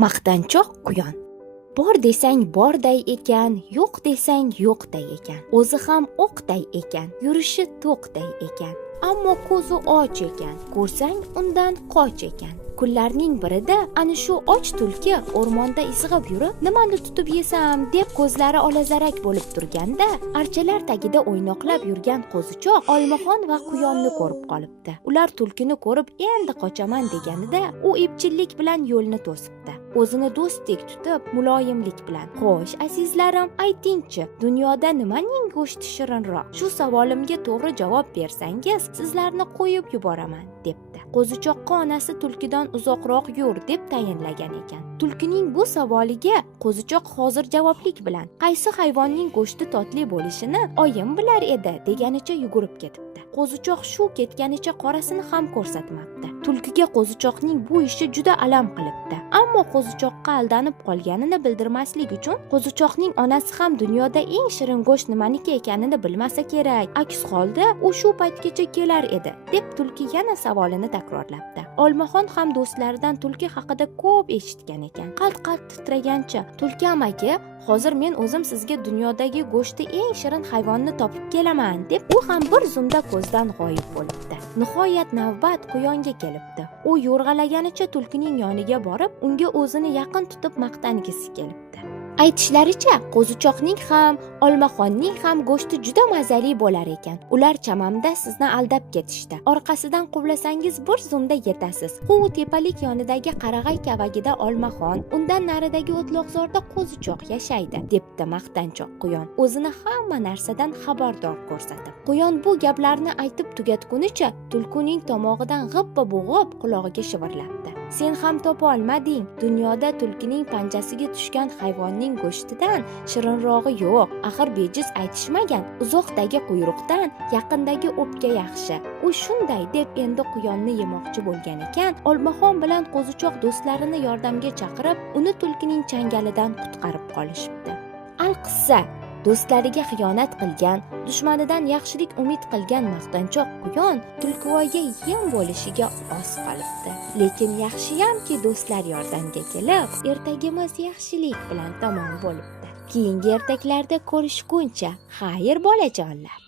Maqtanchoq quyon. Bor desang borday ekan, yo'q desang yo'qday ekan. O'zi ham o'qday ekan, yurishi to'qday ekan. Ammo ko'zi och ekan, ko'rsang undan qoch ekan. Kunlarning birida ana shu och tulki o'rmonda izg'ib yurib, nimani tutib yesam deb ko'zlari olazarak bo'lib turganda, archalar tagida o'ynoqlab yurgan qo'zichoq olmaxon va quyonni ko'rib qolibdi. Ular tulkini ko'rib endi qochaman deganida, u epchillik bilan yo'lni to'sibdi. O'zini do'stdek tutib, muloyimlik bilan: "Xo'sh, azizlarim, aytingchi, dunyoda nimaning go'shti shirinroq? Shu savolimga to'g'ri javob bersangiz, sizlarni qo'yib yuboraman", debdi. Qo'zichoqqa onasi tulkidan uzoqroq yur deb tayinlagan ekan. Tulkining bu savoliga qo'zichoq hozir javoblik bilan: "Qaysi hayvonning go'shti totli bo'lishini oyim bilar edi", deganicha yugurib ketibdi. Qo'zichoq shu ketganicha qorasini ham ko'rsatmabdi. Tulkiga qo'zichoqning bu ishi juda alam qilibdi. Ammo qo'zichoqqa aldanib qolganini bildirmaslik uchun qo'zichoqning onasi ham dunyoda eng shirin go'sht nimaniki ekanini bilmasa kerak. Aks holda u shu paytgacha kelar edi, deb tulki yana savolini takrorlabdi. Olmaxon ham do'stlaridan tulki haqida ko'p eshitgan ekan. Qalt-qalt titragancha: "Tulki amaki, hozir men o'zim sizga dunyodagi go'shti eng shirin hayvonni topib kelaman", deb u ham bir zumda ko'zdan g'oyib bo'libdi. Nihoyat navbat quyonga kelibdi. U yo'rg'alaganicha tulkining yoniga borib, unga o'zini yaqin tutib maqtangisi kelibdi. Aytishlaricha, qo'zichoqning ham, olmaxonning ham go'shti juda mazali bo'lar ekan. Ular chamamda sizni aldab ketishdi. Orqasidan quvlasangiz bir zumda yetasiz. Quv tepalik yonidagi qarag'ay kavagida olmaxon, undan naridagi o'tloqzorda qo'zichoq yashaydi, debdi maqtanchoq quyon, o'zini hamma narsadan xabardor ko'rsatib. Quyon bu gaplarni aytib tugatgunicha tulkining tomog'idan g'ibba bo'g'ib qulog'iga shivirlabdi: "Sen ham topa olmading. Dunyoda tulkining panjasiga tushgan hayvonning go'shtidan shirinrog'i yo'q. Axir bejiz aytishmagan, uzoqdagi quyruqdan yaqindagi o'pka yaxshi". U shunday deb endi quyonni yemoqchi bo'lgan ekan, olmaxon bilan qo'zichoq do'stlarini yordamga chaqirib, uni tulkining changalidan qutqarib qolishibdi. Al-qissa: do'stlariga xiyonat qilgan, dushmanidan yaxshilik umid qilgan maqtanchoq quyon tulkivoyga yem bo'lishiga oz qolibdi. Lekin yaxshiyamki do'stlar yordamga kelib, ertagimiz yaxshilik bilan tamom bo'libdi. Keyingi ertaklarda ko'rishguncha, xayr bolajonlar.